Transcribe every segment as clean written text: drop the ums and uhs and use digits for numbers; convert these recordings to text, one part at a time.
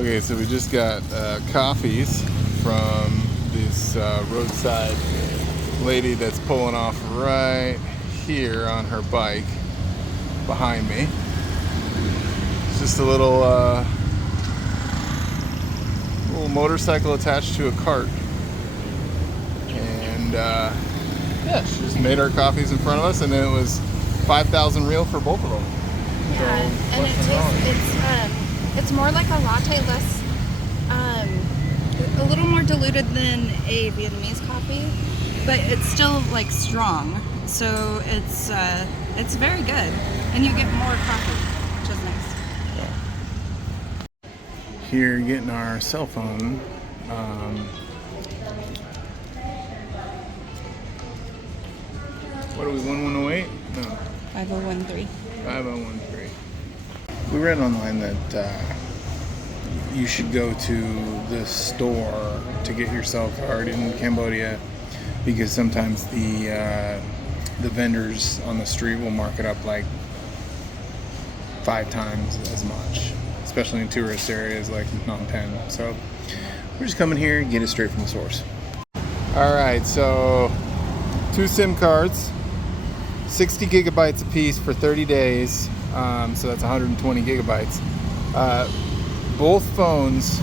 Okay, so we just got coffees from this roadside lady that's pulling off right here on her bike behind me. It's just a little motorcycle attached to a cart. And yeah, she just made our coffees in front of us, and then it was 5,000 real for both of them. Yeah, so, and it's more like a latte, less a little more diluted than a Vietnamese coffee, but it's still like strong. So it's very good, and you get more coffee, which is nice. Here, getting our cell phone. What are we, 1108? No. 5013. 5013. We read online that you should go to the store to get your cell card in Cambodia, because sometimes the vendors on the street will mark it up like 5 times as much, especially in tourist areas like Phnom Penh. So we're just coming here and get it straight from the source. All right, so 2 SIM cards, 60 gigabytes a piece for 30 days. So that's 120 gigabytes. Both phones,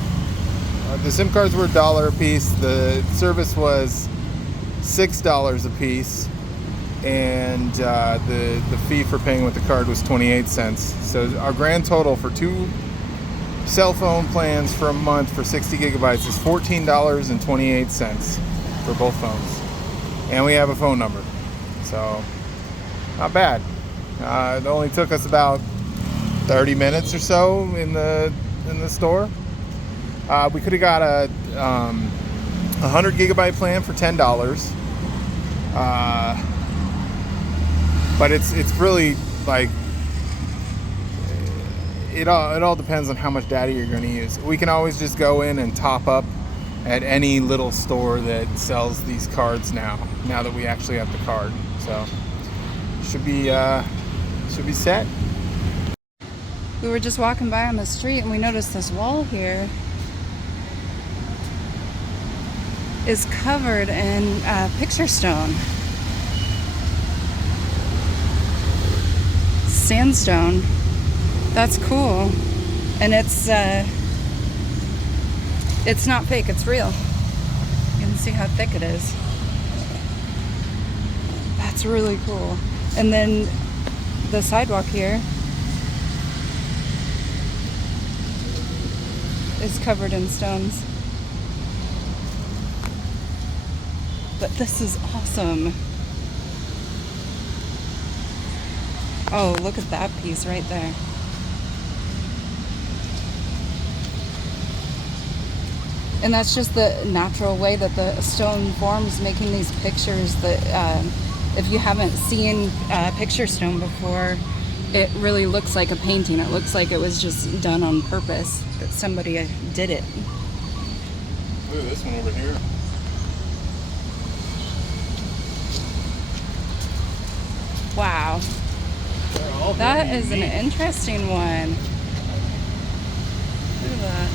the SIM cards were $1 a piece. The service was $6 a piece, and the fee for paying with the card was 28 cents. So our grand total for 2 cell phone plans for a month for 60 gigabytes is $14.28 for both phones, and we have a phone number, so not bad. It only took us about 30 minutes or so in the store. We could have got a 100 gigabyte plan for $10, but it's really like it all depends on how much data you're going to use. We can always just go in and top up at any little store that sells these cards now that we actually have the card. So should be set. We were just walking by on the street and we noticed this wall here is covered in picture stone. Sandstone. That's cool. And it's not fake, it's real. You can see how thick it is. That's really cool. And then the sidewalk here is covered in stones. But this is awesome. Oh, look at that piece right there. And that's just the natural way that the stone forms, making these pictures that if you haven't seen picture stone before, it really looks like a painting. It looks like it was just done on purpose, that somebody did it. Look at this one over here. Wow. That is an interesting one. Look at that.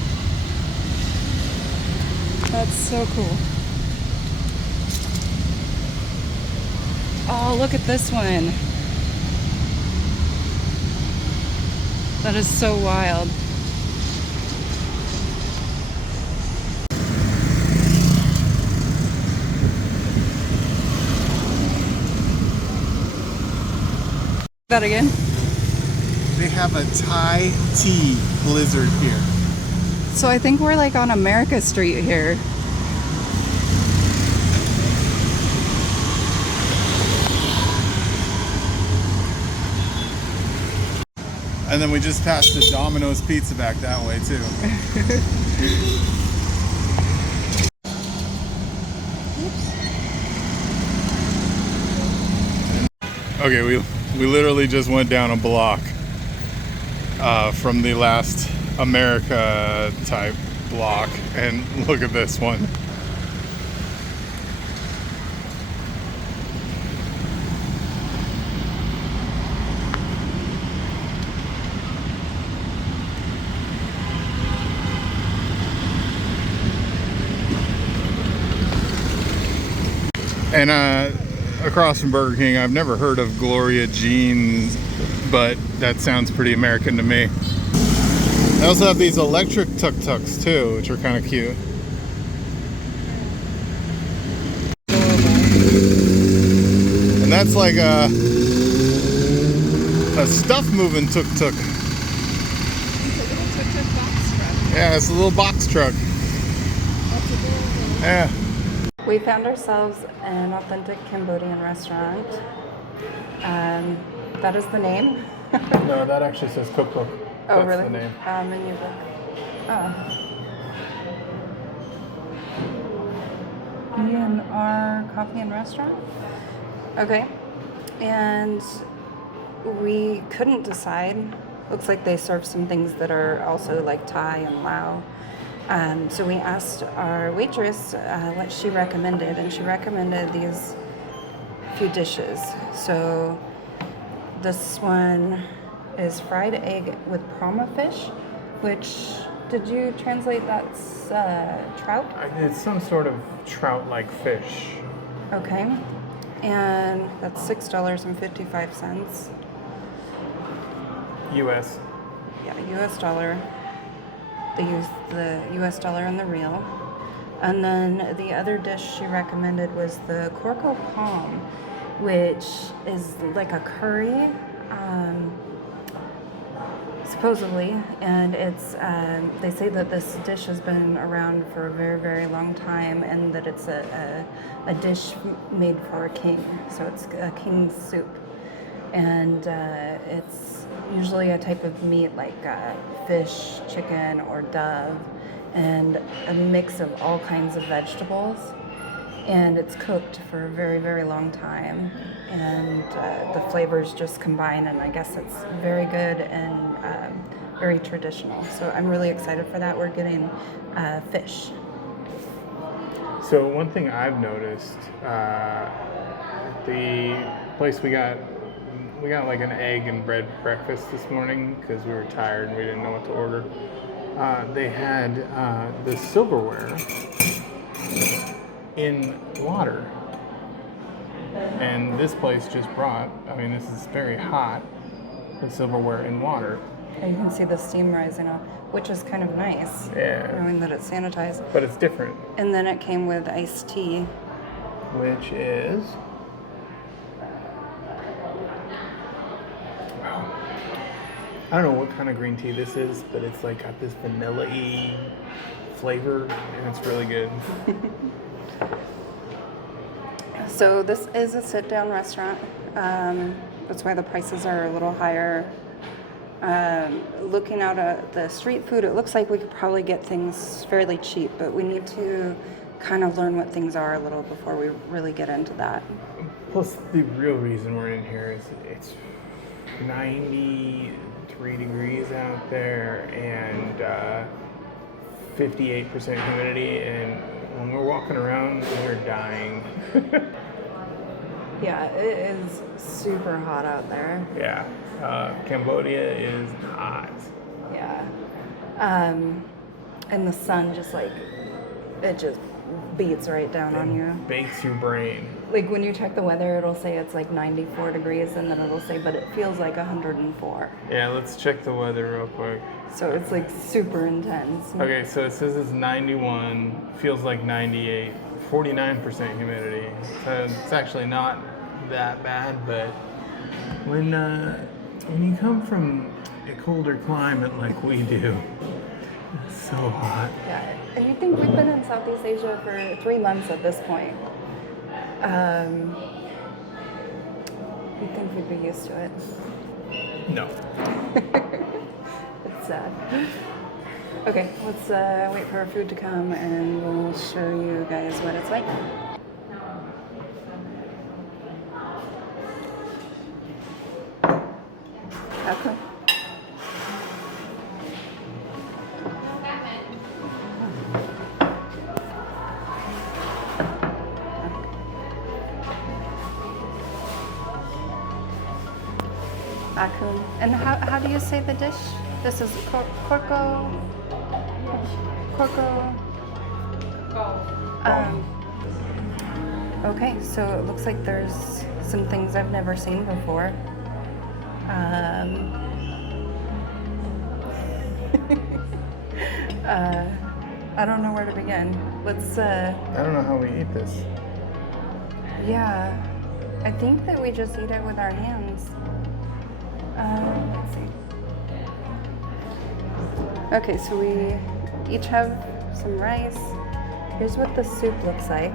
That's so cool. Oh, look at this one. That is so wild. That again? They have a Thai tea blizzard here. So I think we're like on America Street here. And then we just passed the Domino's Pizza back that way too. Okay, we literally just went down a block from the last America type block, and look at this one. And across from Burger King, I've never heard of Gloria Jeans, but that sounds pretty American to me. They also have these electric tuk-tuks too, which are kind of cute. And that's like a stuff moving tuk-tuk. Yeah, it's a little box truck. Yeah. We found ourselves an authentic Cambodian restaurant. That is the name. No, that actually says cookbook. Oh, That's really? the name. Menu book. Oh. E&R Coffee and Restaurant? Okay. And we couldn't decide. Looks like they serve some things that are also like Thai and Lao. So we asked our waitress what she recommended, and she recommended these few dishes. So this one is fried egg with prama fish, which, did you translate that's trout? It's some sort of trout-like fish. Okay. And that's $6.55. U.S. Yeah, U.S. dollar. They use the U.S. dollar and the real. And then the other dish she recommended was the Corco Palm, which is like a curry, supposedly. And it's, they say that this dish has been around for a very, very long time, and that it's a dish made for a king. So it's a king's soup. And it's usually a type of meat like fish, chicken, or dove, and a mix of all kinds of vegetables. And it's cooked for a very, very long time. And the flavors just combine, and I guess it's very good and very traditional. So I'm really excited for that. We're getting fish. So one thing I've noticed, the place we got like an egg and bread breakfast this morning because we were tired and we didn't know what to order. They had the silverware in water. And this place just brought, I mean, this is very hot, the silverware in water. And you can see the steam rising up, which is kind of nice. Yeah. Knowing that it's sanitized. But it's different. And then it came with iced tea. Which is... I don't know what kind of green tea this is, but it's like got this vanilla-y flavor, and it's really good. So this is a sit-down restaurant. That's why the prices are a little higher. Looking out at the street food, it looks like we could probably get things fairly cheap, but we need to kind of learn what things are a little before we really get into that. Plus, the real reason we're in here is it's 93 degrees out there and 58% humidity, and when we're walking around, we're dying. Yeah, it is super hot out there. Yeah, Cambodia is hot. Yeah. And the sun just like, it just beats right down on you. Bakes your brain. Like when you check the weather, it'll say it's like 94 degrees, and then it'll say, but it feels like 104. Yeah, let's check the weather real quick. So it's like super intense. Okay, so it says it's 91, feels like 98, 49% humidity. So it's actually not that bad, but when you come from a colder climate like we do, it's so hot. Yeah, and you think we've been in Southeast Asia for 3 months at this point. You'd think we'd be used to it. No. It's sad. Okay, let's wait for our food to come and we'll show you guys what it's like. Okay. Akun. And how do you say the dish? This is Corco. Okay, so it looks like there's some things I've never seen before. I don't know where to begin. Let's, I don't know how we eat this. yeah, I think that we just eat it with our hands. Let's see. Okay, so we each have some rice. Here's what the soup looks like.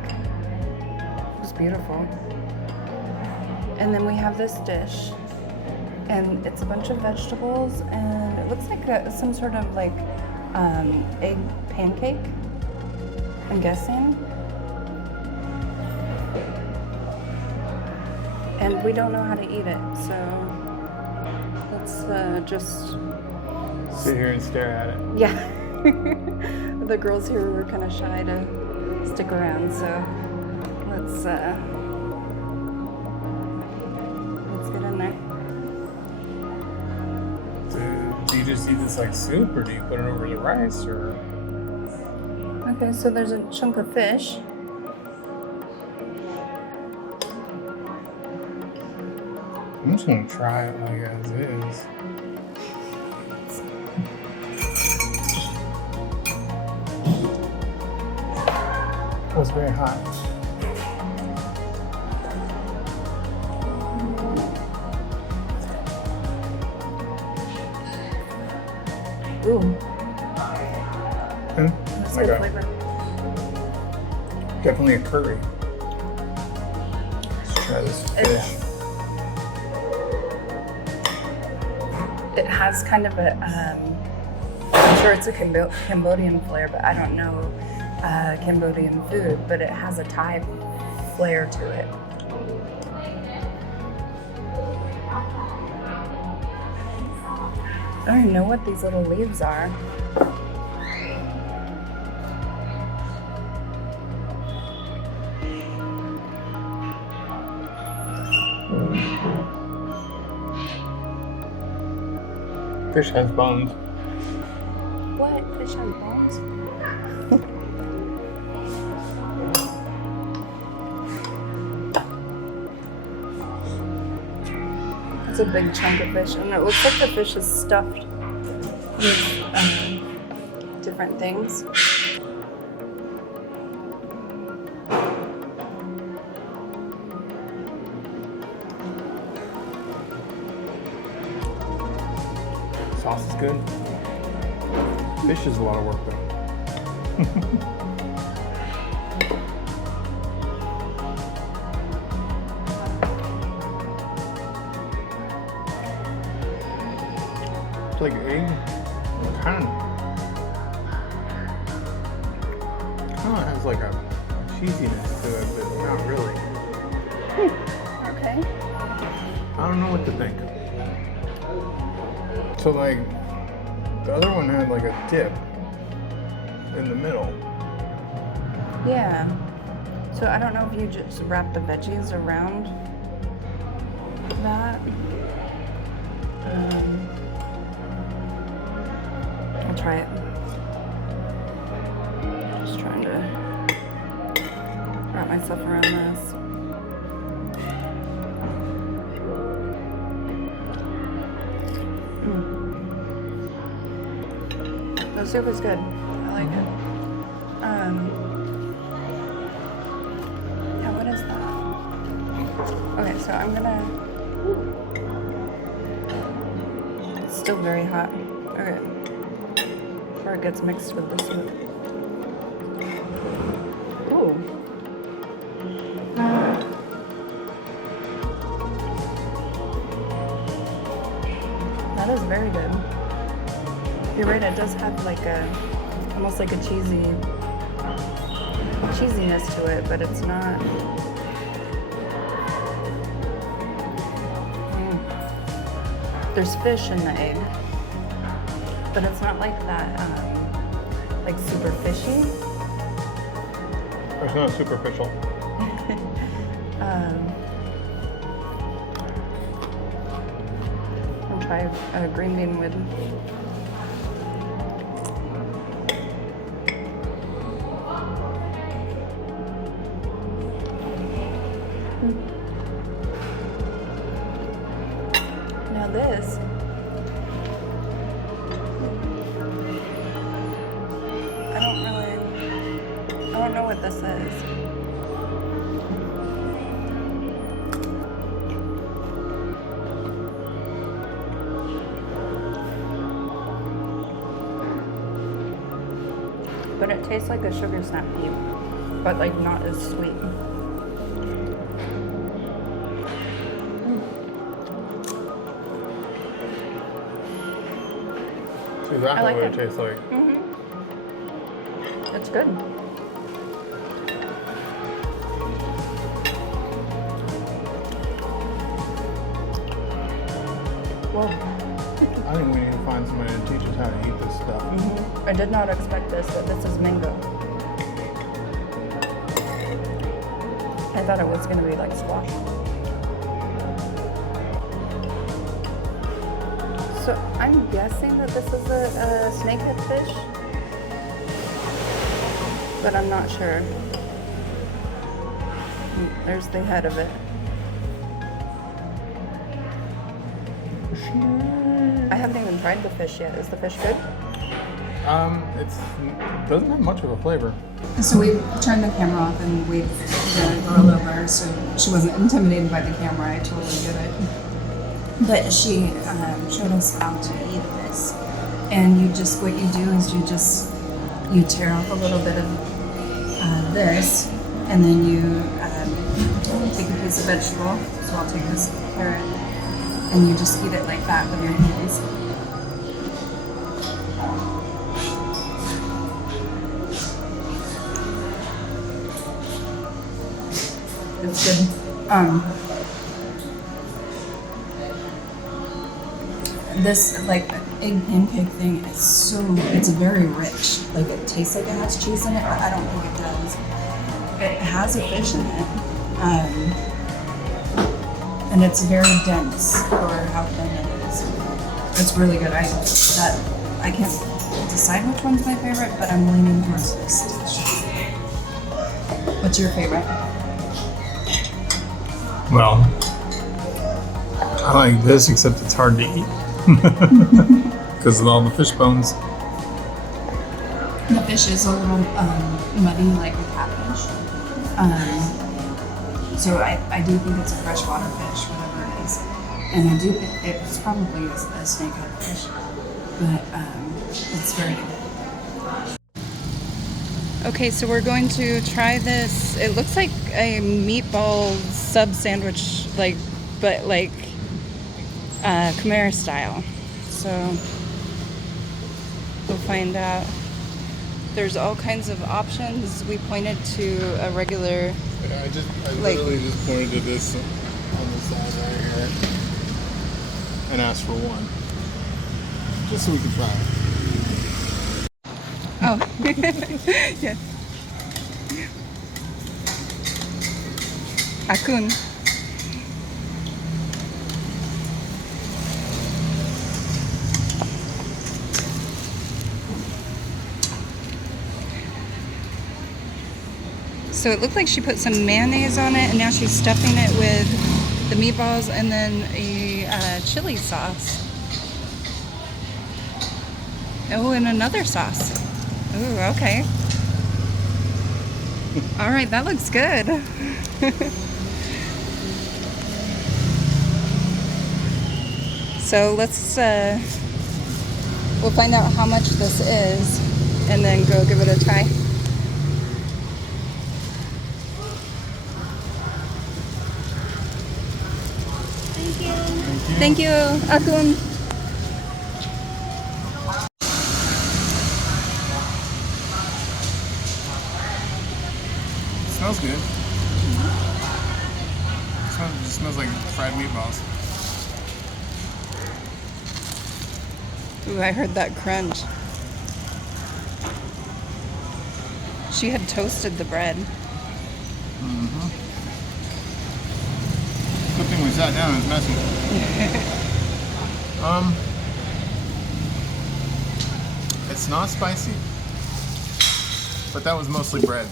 It's beautiful. And then we have this dish, and it's a bunch of vegetables, and it looks like some sort of like egg pancake, I'm guessing. And we don't know how to eat it, so let's just sit here and stare at it. Yeah. The girls here were kind of shy to stick around, so let's get in there. Do you just eat this like soup, or do you put it over the rice, or? Okay, so there's a chunk of fish. I'm just gonna try it like as is. Oh, it's very hot. Ooh, That's that's good flavor. Definitely a curry. Let's try this fish. It has kind of a, I'm sure it's a Cambodian flair, but I don't know Cambodian food, but it has a Thai flair to it. I don't even know what these little leaves are. Fish has bones. What? Fish has bones? It's a big chunk of fish, and it looks like the fish is stuffed with different things. Sauce is good. Fish is a lot of work though. It's like egg, kind of has like a cheesiness to it, but not really. Okay. I don't know what to think. So like, the other one had like a dip in the middle. Yeah. So I don't know if you just wrap the veggies around that. I'll try it. Just trying to wrap myself around this. The soup is good. I like it. Yeah, what is that? Okay, so I'm gonna. It's still very hot. Okay. Before it gets mixed with the soup. Ooh. That is very good. You're right, it does have like almost like a cheesiness to it, but it's not. There's fish in the egg, but it's not like that, like super fishy. It's not superficial. I'll try a green bean with. this. I don't know what this is. But it tastes like a sugar snap peep, but like not as sweet. It's exactly like what it. it tastes like. It's good. Whoa. I think we need to find somebody to teach us how to eat this stuff. I did not expect this, but this is mango. I thought it was going to be like squash. So I'm guessing that this is a snakehead fish, but I'm not sure. There's the head of it. I haven't even tried the fish yet. Is the fish good? It doesn't have much of a flavor. So we turned the camera off and waited for the girl over so she wasn't intimidated by the camera. I totally get it. But she showed us how to eat this. And what you do is you tear off a little bit of this, and then you take a piece of vegetable. So I'll take this carrot, and you just eat it like that with your hands. It's good. This like egg pancake thing is it's very rich. Like it tastes like it has cheese in it, but I don't think it does. It has a fish in it. And it's very dense for how thin it is. It's really good. I can't decide which one's my favorite, but I'm leaning towards this dish. What's your favorite? Well, I like this, except it's hard to eat because of all the fish bones. The fish is a little muddy, like a catfish. So I do think it's a freshwater fish, whatever it is. And I do think it's probably a snakehead fish, but it's very good. Okay, so we're going to try this. It looks like a meatball sub sandwich, but Khmer style. So we'll find out. There's all kinds of options. We pointed to a regular. I literally just pointed to this on the side right here and asked for one, just so we can try it. Oh, yeah. Akun. So it looked like she put some mayonnaise on it, and now she's stuffing it with the meatballs and then a chili sauce. Oh, and another sauce. Ooh, okay. All right, that looks good. So let's, we'll find out how much this is and then go give it a try. Thank you, Akun. Smells good. It smells like fried meatballs. Ooh, I heard that crunch. She had toasted the bread. Mm-hmm. Good thing we sat down, it's messy. It's not spicy, but that was mostly bread.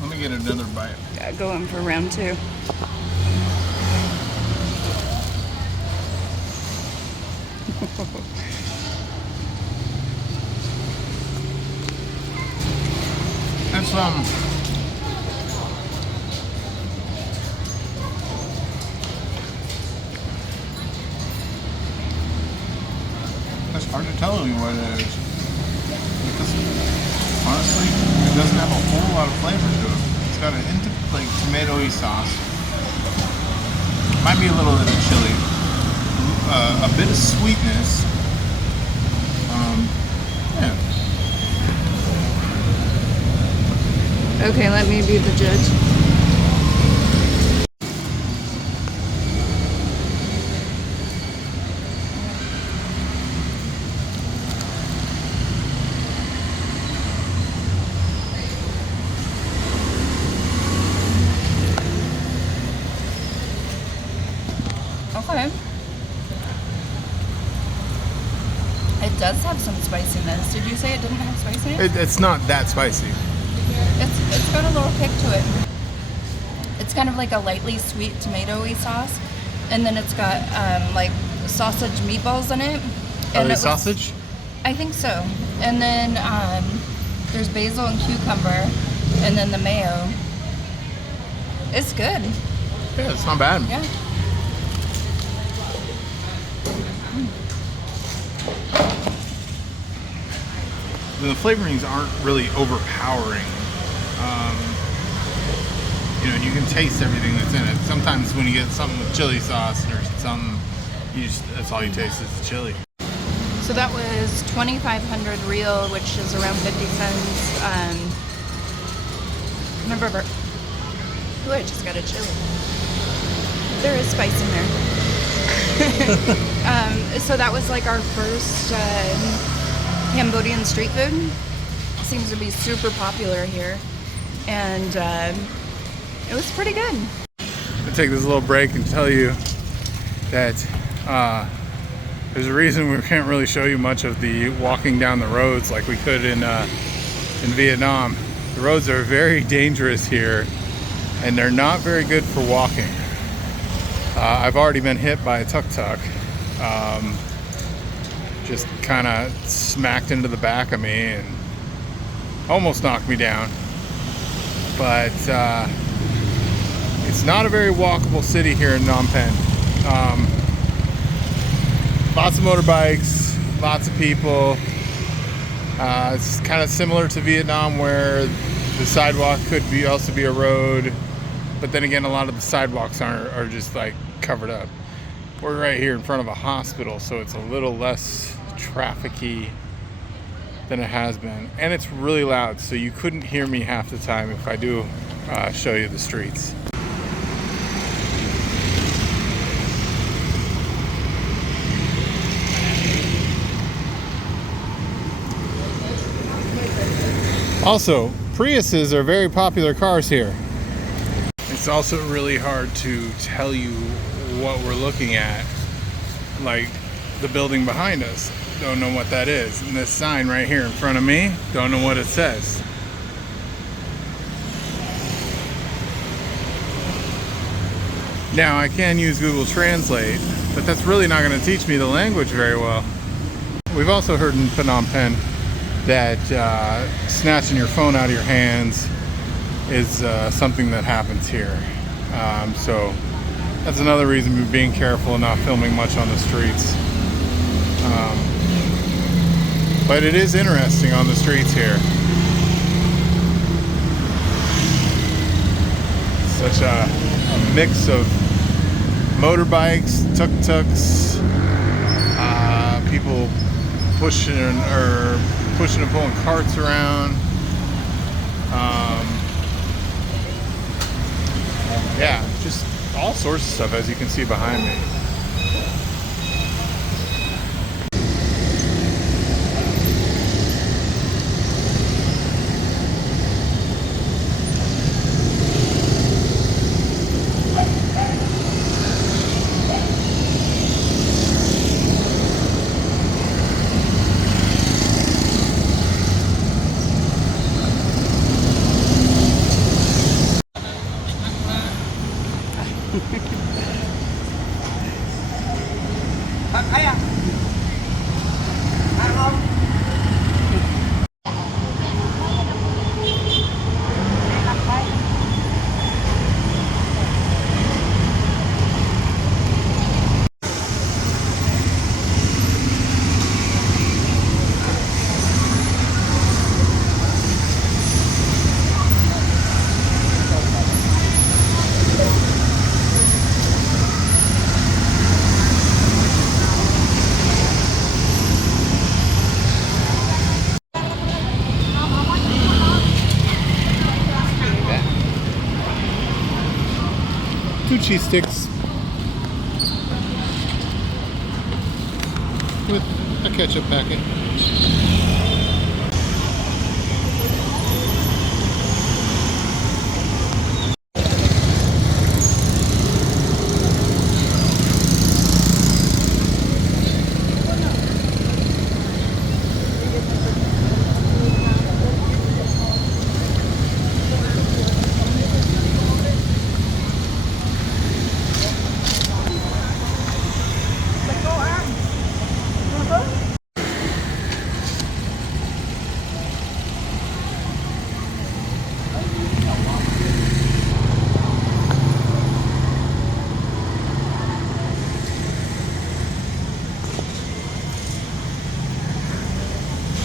Let me get another bite. Yeah, going for round two. It's hard to tell you what it is. Because honestly, it doesn't have a whole lot of flavor to it. It's got an like tomatoey sauce. Might be a little bit of chili. A bit of sweetness. Yeah. Okay, let me be the judge. Okay. It does have some spiciness. Did you say it didn't have spiciness? It's not that spicy. It's got a little kick to it. It's kind of like a lightly sweet tomatoey sauce, and then it's got like sausage meatballs in it. Are they sausage? I think so. And then there's basil and cucumber, and then the mayo. It's good. Yeah, it's not bad. Yeah. The flavorings aren't really overpowering. You know, you can taste everything that's in it. Sometimes when you get something with chili sauce or something, that's all you taste is the chili. So that was 2,500 real, which is around 50 cents. Remember, ooh, I just got a chili. There is spice in there. So that was like our first Cambodian street food. Seems to be super popular here, and it was pretty good. I'm gonna take this little break and tell you that there's a reason we can't really show you much of the walking down the roads like we could in Vietnam. The roads are very dangerous here, and they're not very good for walking. I've already been hit by a tuk-tuk. Just kind of smacked into the back of me and almost knocked me down. But it's not a very walkable city here in Phnom Penh. Lots of motorbikes, lots of people. It's kind of similar to Vietnam, where the sidewalk could also be a road, but then again, a lot of the sidewalks are just like covered up. We're right here in front of a hospital, so it's a little less traffic-y than it has been, and it's really loud, so you couldn't hear me half the time if I do show you the streets. Also, Priuses are very popular cars here. It's also really hard to tell you what we're looking at. Like the building behind us, don't know what that is. And this sign right here in front of me, don't know what it says. Now I can use Google Translate, but that's really not going to teach me the language very well. We've also heard in Phnom Penh that snatching your phone out of your hands is something that happens here. So that's another reason we're being careful and not filming much on the streets. But it is interesting on the streets here. Such a mix of motorbikes, tuk-tuks, people pushing and pulling carts around. Yeah, just all sorts of stuff, as you can see behind me. cheese sticks with a ketchup packet.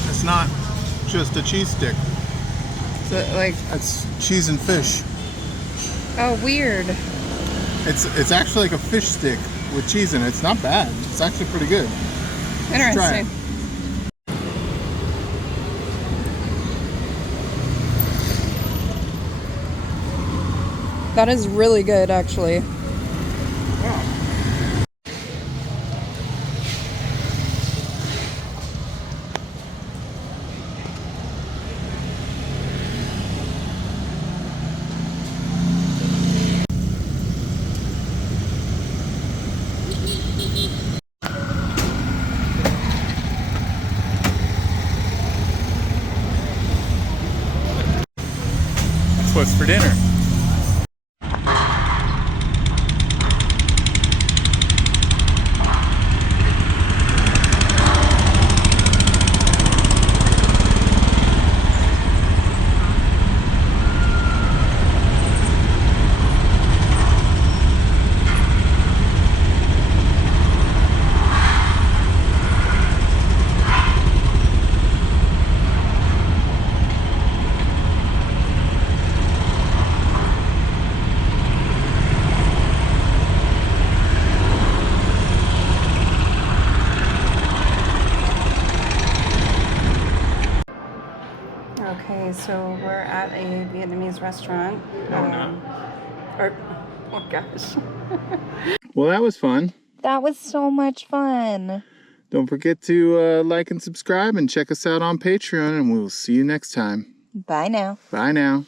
It's not just a cheese stick. So, like, It's cheese and fish. oh, weird. It's actually like a fish stick with cheese in it. It's not bad. It's actually pretty good. Let's try it. Interesting. That is really good, actually. That's what's for dinner. Okay, so we're at a Vietnamese restaurant. Oh gosh. Well, that was fun. That was so much fun. Don't forget to like and subscribe and check us out on Patreon, and we'll see you next time. Bye now. Bye now.